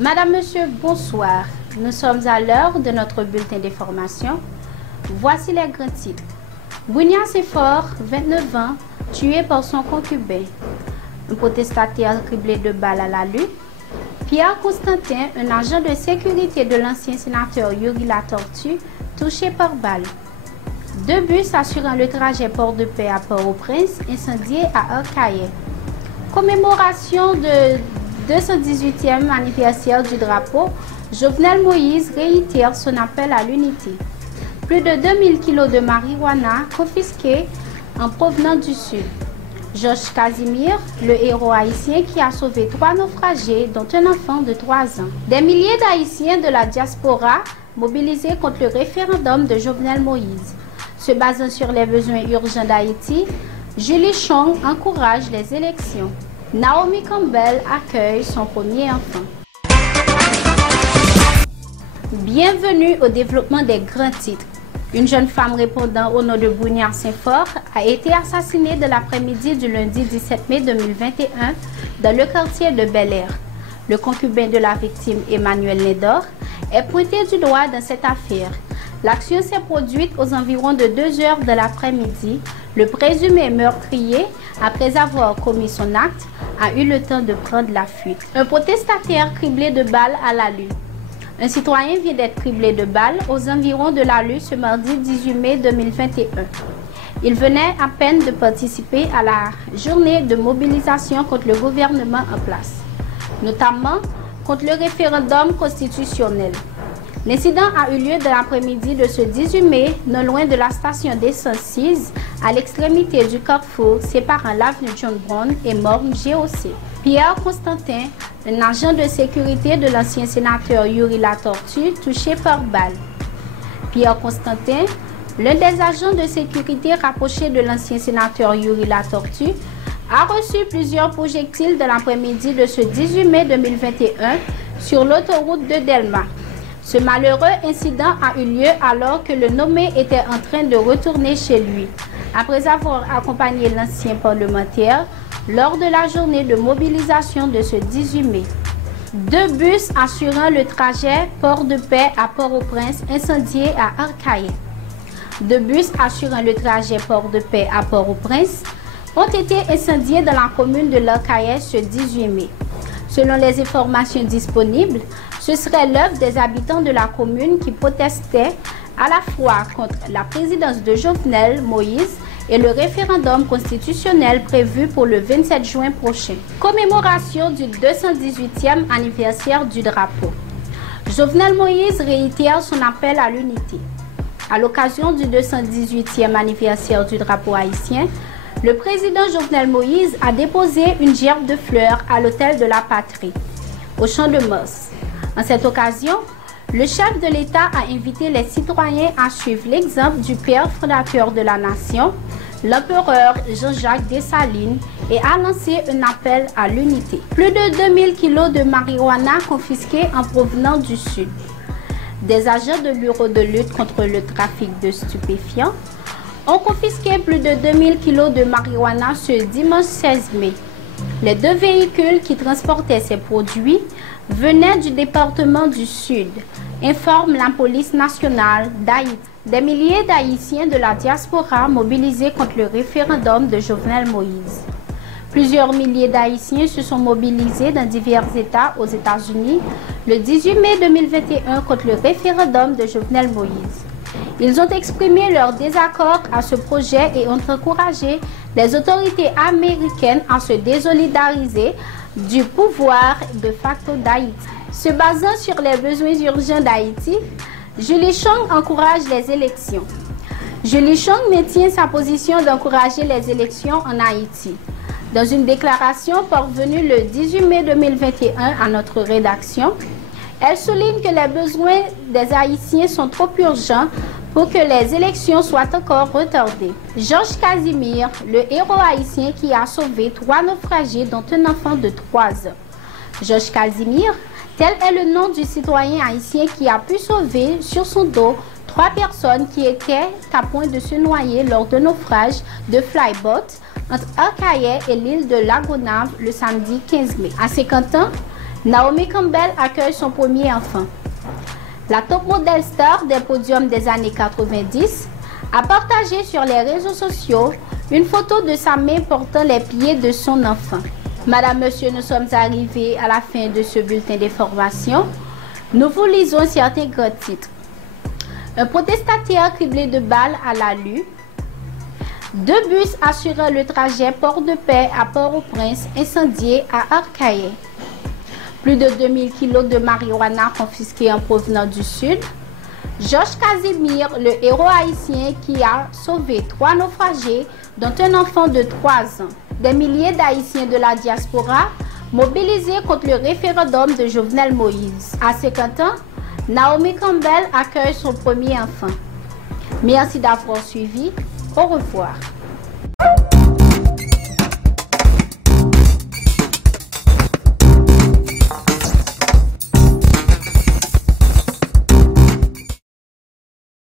Madame, Monsieur, bonsoir. Nous sommes à l'heure de notre bulletin d'information. Voici les grands titres. Bougnan Sefor, 29 ans, tué par son concubin. Un protestataire criblé de balles à la lutte. Pierre Constantin, un agent de sécurité de l'ancien sénateur Yuri Latortue, touché par balle. 2 bus assurant le trajet Port-de-Paix à Port-au-Prince, incendiés à Arcahaie. Commémoration de 218e anniversaire du drapeau, Jovenel Moïse réitère son appel à l'unité. Plus de 2000 kg de marijuana confisqués en provenance du Sud. Georges Casimir, le héros haïtien qui a sauvé 3 naufragés, dont un enfant de 3 ans. Des milliers d'Haïtiens de la diaspora mobilisés contre le référendum de Jovenel Moïse. Se basant sur les besoins urgents d'Haïti, Julie Chong encourage les élections. Naomi Campbell accueille son premier enfant. Bienvenue au développement des grands titres. Une jeune femme répondant au nom de Bougnan Sefor a été assassinée de l'après-midi du lundi 17 mai 2021 dans le quartier de Bel-Air. Le concubin de la victime, Emmanuel Nedor, est pointé du doigt dans cette affaire. L'action s'est produite aux environs de 2 heures de l'après-midi. Le présumé meurtrier, après avoir commis son acte, a eu le temps de prendre la fuite. Un protestataire criblé de balles à la lue. Un citoyen vient d'être criblé de balles aux environs de la lue ce mardi 18 mai 2021. Il venait à peine de participer à la journée de mobilisation contre le gouvernement en place, notamment contre le référendum constitutionnel. L'incident a eu lieu dans l'après-midi de ce 18 mai, non loin de la station d'essence 6, à l'extrémité du carrefour séparant l'avenue John Brown et Morne GOC. Pierre Constantin, un agent de sécurité de l'ancien sénateur Yuri Latortue, touché par balle. Pierre Constantin, l'un des agents de sécurité rapprochés de l'ancien sénateur Yuri Latortue, a reçu plusieurs projectiles dans l'après-midi de ce 18 mai 2021 sur l'autoroute de Delma. Ce malheureux incident a eu lieu alors que le nommé était en train de retourner chez lui, après avoir accompagné l'ancien parlementaire lors de la journée de mobilisation de ce 18 mai. 2 bus assurant le trajet Port-de-Paix à Port-au-Prince incendiés à Arcahaie. 2 bus assurant le trajet Port-de-Paix à Port-au-Prince ont été incendiés dans la commune de l'Arcahaie ce 18 mai. Selon les informations disponibles, ce serait l'œuvre des habitants de la commune qui protestaient à la fois contre la présidence de Jovenel Moïse et le référendum constitutionnel prévu pour le 27 juin prochain. Commémoration du 218e anniversaire du drapeau. Jovenel Moïse réitère son appel à l'unité. À l'occasion du 218e anniversaire du drapeau haïtien, le président Jovenel Moïse a déposé une gerbe de fleurs à l'hôtel de la Patrie, au Champ de Mars. En cette occasion, le chef de l'État a invité les citoyens à suivre l'exemple du père fondateur de la nation, l'empereur Jean-Jacques Dessalines, et a lancé un appel à l'unité. Plus de 2000 kg de marijuana confisqués en provenance du Sud. Des agents de bureau de lutte contre le trafic de stupéfiants ont confisqué plus de 2000 kg de marijuana ce dimanche 16 mai. Les 2 véhicules qui transportaient ces produits venaient du département du Sud, informe la police nationale d'Haïti. Des milliers d'Haïtiens de la diaspora mobilisés contre le référendum de Jovenel Moïse. Plusieurs milliers d'Haïtiens se sont mobilisés dans divers États aux États-Unis le 18 mai 2021 contre le référendum de Jovenel Moïse. Ils ont exprimé leur désaccord à ce projet et ont encouragé les autorités américaines à se désolidariser du pouvoir de facto d'Haïti. Se basant sur les besoins urgents d'Haïti, Julie Chong encourage les élections. Julie Chong maintient sa position d'encourager les élections en Haïti. Dans une déclaration parvenue le 18 mai 2021 à notre rédaction, elle souligne que les besoins des Haïtiens sont trop urgents pour que les élections soient encore retardées. Georges Casimir, le héros haïtien qui a sauvé 3 naufragés dont un enfant de 3 ans. Georges Casimir, tel est le nom du citoyen haïtien qui a pu sauver sur son dos 3 personnes qui étaient à point de se noyer lors d'un naufrage de flyboat entre Arcahaie et l'île de Lagonave le samedi 15 mai. À 50 ans, Naomi Campbell accueille son premier enfant. La top modèle star des podiums des années 90 a partagé sur les réseaux sociaux une photo de sa main portant les pieds de son enfant. Madame, Monsieur, nous sommes arrivés à la fin de ce bulletin d'information. Nous vous lisons certains grands titres. Un protestataire criblé de balles à la lue. 2 bus assurant le trajet Port-de-Paix à Port-au-Prince incendiés à Arcahaie. Plus de 2000 kg de marijuana confisqués en provenance du Sud. Georges Casimir, le héros haïtien qui a sauvé 3 naufragés, dont un enfant de 3 ans. Des milliers d'Haïtiens de la diaspora mobilisés contre le référendum de Jovenel Moïse. À 50 ans, Naomi Campbell accueille son premier enfant. Merci d'avoir suivi. Au revoir.